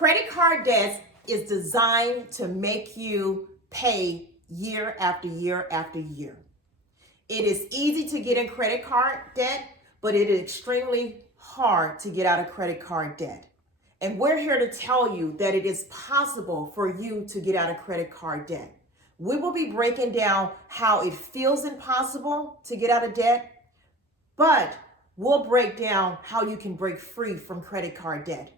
Credit card debt is designed to make you pay year after year after year. It is easy to get in credit card debt, but it is extremely hard to get out of credit card debt. And we're here to tell you that it is possible for you to get out of credit card debt. We will be breaking down how it feels impossible to get out of debt, but we'll break down how you can break free from credit card debt.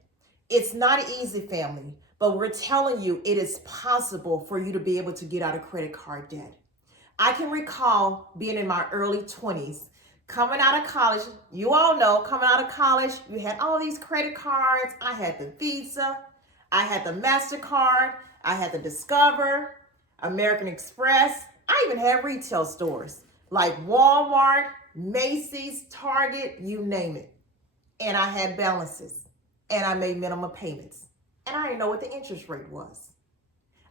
It's not easy, family, but we're telling you it is possible for you to be able to get out of credit card debt. I can recall being in my early 20s, coming out of college. You all know, coming out of college, you had all these credit cards. I had the Visa, I had the MasterCard, I had the Discover, American Express. I even had retail stores like Walmart, Macy's, Target, you name it. And I had balances and I made minimum payments. And I didn't know what the interest rate was.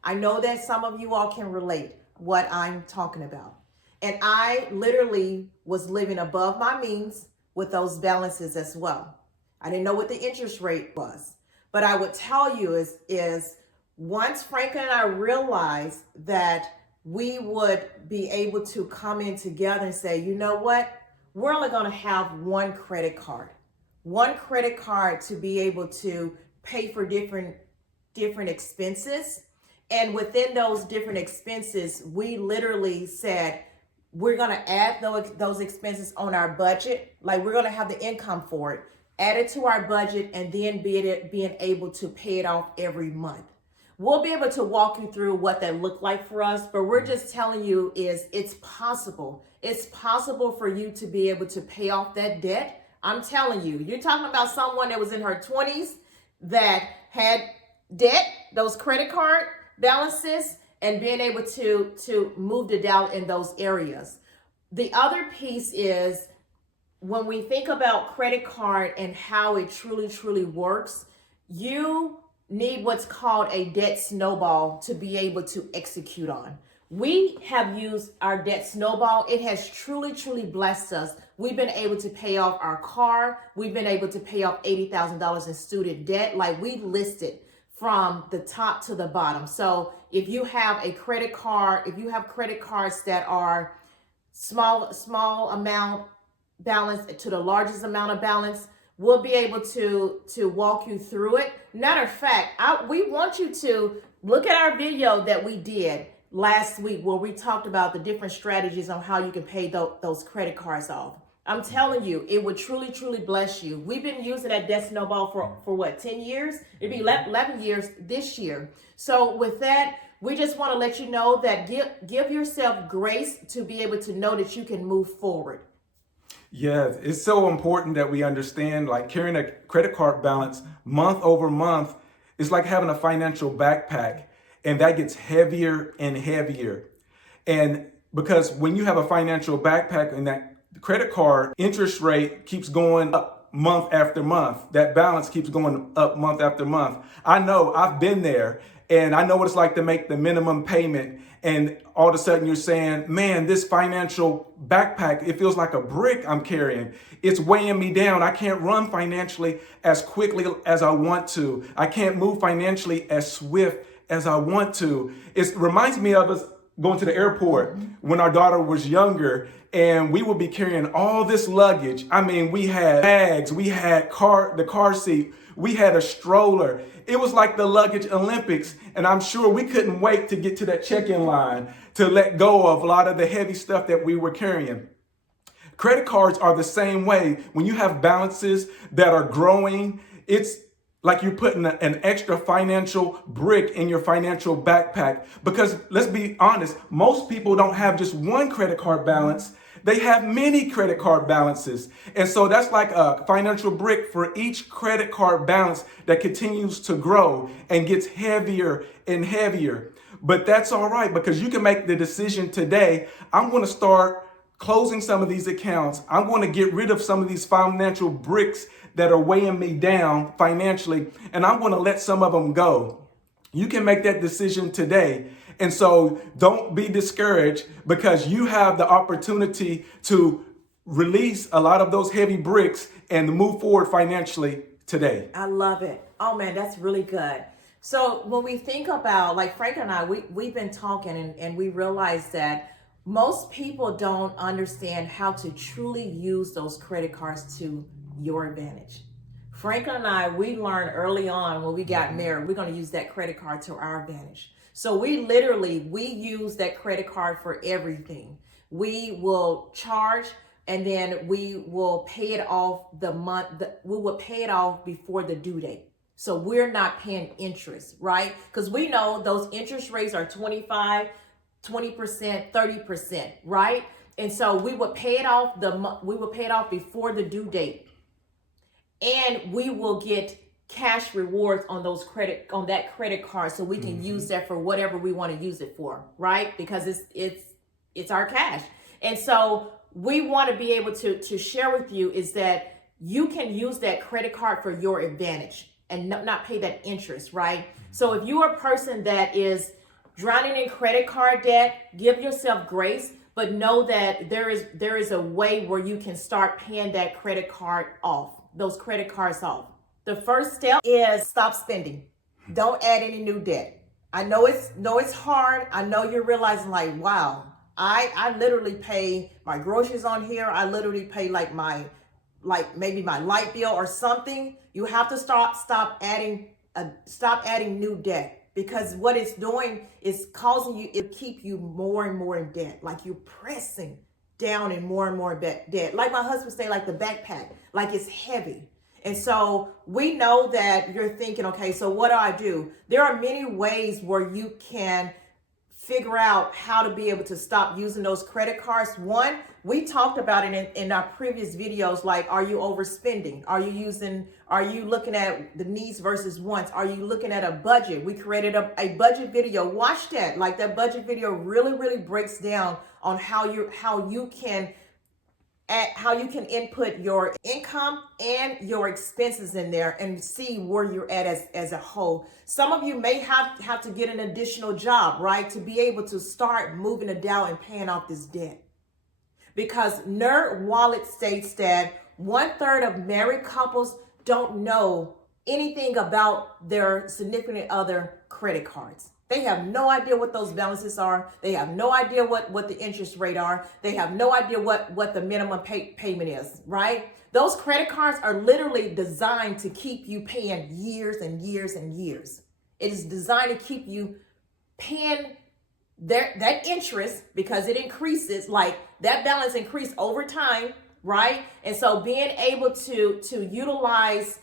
I know that some of you all can relate what I'm talking about. And I literally was living above my means with those balances as well. I didn't know what the interest rate was. But I would tell you is once Franklin and I realized that we would be able to come in together and say, you know what? We're only going to have one credit card to be able to pay for different expenses. And within those different expenses, we literally said, we're going to add those expenses on our budget. Like we're going to have the income for it, add it to our budget, and then being able to pay it off every month. We'll be able to walk you through what that looked like for us, but we're just telling you is it's possible. It's possible for you to be able to pay off that debt. I'm telling you, you're talking about someone that was in her 20s that had debt, those credit card balances, and being able to move it out in those areas. The other piece is when we think about credit card and how it truly works, you need what's called a debt snowball to be able to execute on. We have used our debt snowball. It has truly blessed us. We've been able to pay off our car. We've been able to pay off $80,000 in student debt. Like we listed from the top to the bottom. So if you have a credit card, if you have credit cards that are small amount balance to the largest amount of balance, we'll be able to walk you through it. Matter of fact, we want you to look at our video that we did last week where we talked about the different strategies on how you can pay those credit cards off. I'm telling you, it would truly bless you. We've been using that debt snowball for what, 10 years? It'd be 11 years this year. So with that, we just want to let you know that give yourself grace to be able to know that you can move forward. Yeah, it's so important that we understand, like carrying a credit card balance month over month is like having a financial backpack, and that gets heavier and heavier. And because when you have a financial backpack and that credit card interest rate keeps going up month after month, that balance keeps going up month after month. I know, I've been there, and I know what it's like to make the minimum payment. And all of a sudden you're saying, man, this financial backpack, it feels like a brick I'm carrying. It's weighing me down. I can't run financially as quickly as I want to. I can't move financially as swift as I want to. It reminds me of us going to the airport when our daughter was younger, and we would be carrying all this luggage. I mean, we had bags, we had the car seat, we had a stroller. It was like the luggage Olympics, and I'm sure we couldn't wait to get to that check-in line to let go of a lot of the heavy stuff that we were carrying. Credit cards are the same way. When you have balances that are growing, it's like you're putting an extra financial brick in your financial backpack. Because let's be honest, most people don't have just one credit card balance. They have many credit card balances. And so that's like a financial brick for each credit card balance that continues to grow and gets heavier and heavier. But that's all right, because you can make the decision today. I'm going to start closing some of these accounts. I'm going to get rid of some of these financial bricks that are weighing me down financially, and I'm going to let some of them go. You can make that decision today. And so don't be discouraged, because you have the opportunity to release a lot of those heavy bricks and move forward financially today. I love it. Oh man, that's really good. So when we think about, like Frank and I, we've been talking, and we realize that most people don't understand how to truly use those credit cards to your advantage. Frank and I, we learned early on when we got married, we're going to use that credit card to our advantage. So we use that credit card for everything. We will charge, and then we will pay it off we will pay it off before the due date. So we're not paying interest, right? Because we know those interest rates are 25, 20%, 30%, right? And so we would pay it off before the due date. And we will get cash rewards on that credit card, so we can use that for whatever we want to use it for, right? Because it's our cash. And so we want to be able to share with you is that you can use that credit card for your advantage and not pay that interest, right? So if you're a person that is drowning in credit card debt, give yourself grace, but know that there is a way where you can start paying that credit card off, those credit cards off. The first step is stop spending. Don't add any new debt. I know it's hard. I know you're realizing like, wow, I literally pay my groceries on here. I literally pay maybe my light bill or something. You have to stop adding new debt, because what it's doing is causing you to keep you more and more in debt. Like you're pressing down in more and more debt. Like my husband say, like the backpack, like it's heavy. And so we know that you're thinking, okay, so what do? There are many ways where you can figure out how to be able to stop using those credit cards. One, we talked about it in our previous videos, like, are you overspending? Are you looking at the needs versus wants? Are you looking at a budget? We created a budget video. Watch that. Like that budget video really, really breaks down on how you can input your income and your expenses in there and see where you're at as a whole. Some of you may have to get an additional job, right, to be able to start moving it down and paying off this debt. Because Nerd Wallet states that 1/3 of married couples don't know anything about their significant other credit cards. They have no idea what those balances are. They have no idea what the interest rate are. They have no idea what the minimum payment is, right? Those credit cards are literally designed to keep you paying years and years and years. It is designed to keep you paying that interest, because it increases, like that balance increase over time, right? And so being able to utilize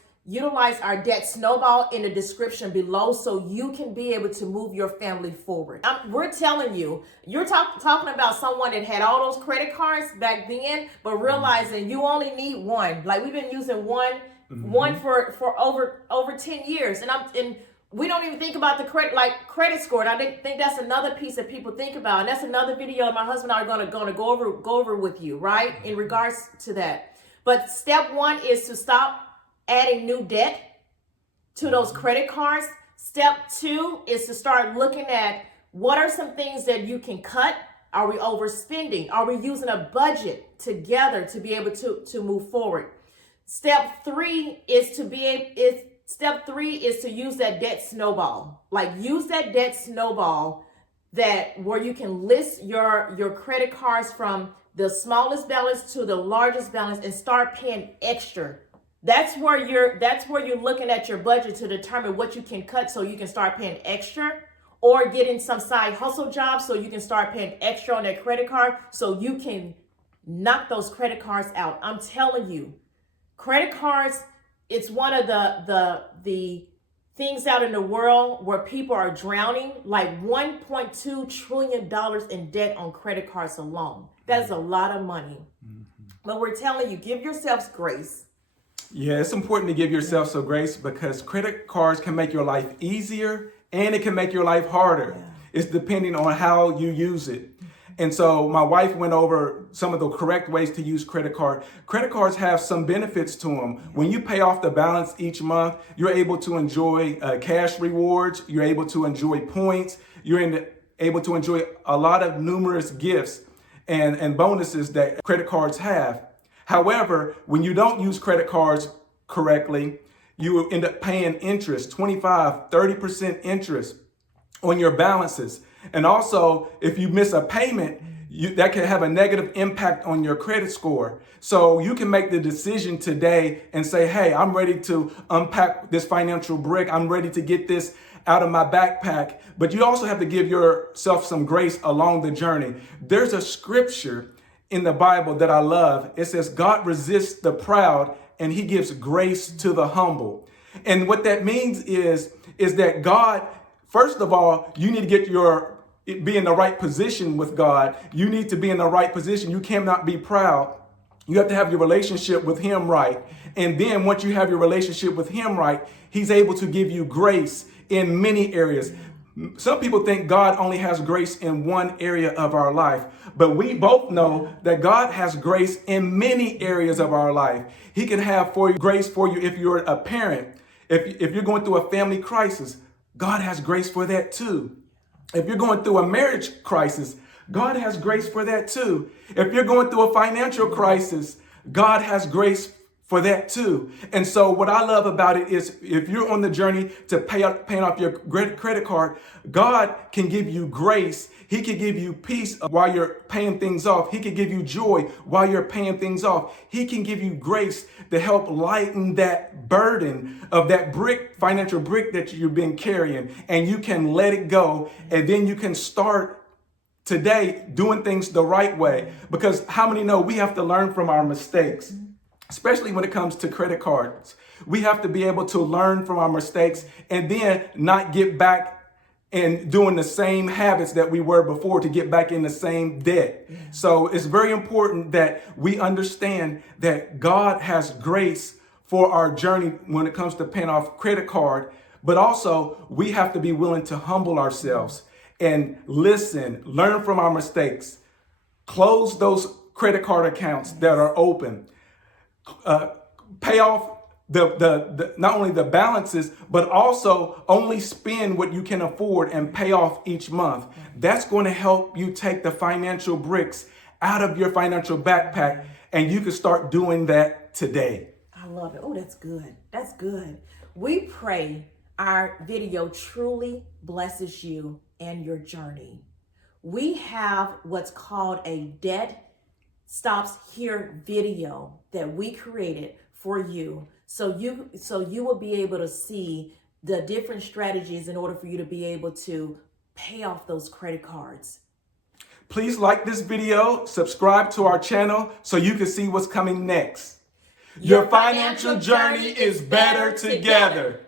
our debt snowball in the description below, so you can be able to move your family forward. We're telling you, you're talking about someone that had all those credit cards back then, but realizing you only need one. Like we've been using one for over 10 years, and we don't even think about the credit score. And I think that's another piece that people think about, and that's another video my husband and I are gonna go over with you, right, in regards to that. But step one is to stop adding new debt to those credit cards. Step two is to start looking at what are some things that you can cut. Are we overspending? Are we using a budget together to be able to move forward? Step three is to use that debt snowball. Like use that debt snowball where you can list your credit cards from the smallest balance to the largest balance and start paying extra. That's where you're looking at your budget to determine what you can cut, so you can start paying extra, or getting some side hustle jobs so you can start paying extra on that credit card so you can knock those credit cards out. I'm telling you, credit cards, it's one of the things out in the world where people are drowning, like $1.2 trillion in debt on credit cards alone. That is a lot of money. But we're telling you, give yourselves grace. Yeah, it's important to give yourself some grace, because credit cards can make your life easier and it can make your life harder. Yeah. It's depending on how you use it. And so my wife went over some of the correct ways to use credit card. Credit cards have some benefits to them. When you pay off the balance each month, you're able to enjoy cash rewards. You're able to enjoy points. You're able to enjoy a lot of numerous gifts and bonuses that credit cards have. However, when you don't use credit cards correctly, You will end up paying interest, 25, 30% interest on your balances. And also, if you miss a payment, that can have a negative impact on your credit score. So you can make the decision today and say, hey, I'm ready to unpack this financial brick. I'm ready to get this out of my backpack. But you also have to give yourself some grace along the journey. There's a scripture in the Bible that I love. It says, God resists the proud and he gives grace to the humble. And what that means is that God, first of all, you need to be in the right position with God. You need to be in the right position. You cannot be proud. You have to have your relationship with him right. And then once you have your relationship with him right, he's able to give you grace in many areas. Some people think God only has grace in one area of our life, but we both know that God has grace in many areas of our life. He can have grace for you if you're a parent. If you're going through a family crisis, God has grace for that too. If you're going through a marriage crisis, God has grace for that too. If you're going through a financial crisis, God has grace for that too. And so what I love about it is if you're on the journey to paying off your credit card, God can give you grace. He can give you peace while you're paying things off. He can give you joy while you're paying things off. He can give you grace to help lighten that burden of that financial brick that you've been carrying, and you can let it go. And then you can start today doing things the right way, because how many know we have to learn from our mistakes? Especially when it comes to credit cards. We have to be able to learn from our mistakes and then not get back and doing the same habits that we were before to get back in the same debt. Yeah. So it's very important that we understand that God has grace for our journey when it comes to paying off credit card, but also we have to be willing to humble ourselves and listen, learn from our mistakes, close those credit card accounts that are open. Pay off the not only the balances, but also only spend what you can afford and pay off each month. That's going to help you take the financial bricks out of your financial backpack, and you can start doing that today. I love it. Oh, that's good. That's good. We pray our video truly blesses you and your journey. We have what's called a debt stops here video that we created for you, so you will be able to see the different strategies in order for you to be able to pay off those credit cards. Please like this video, subscribe to our channel so you can see what's coming next. Your financial journey is better together.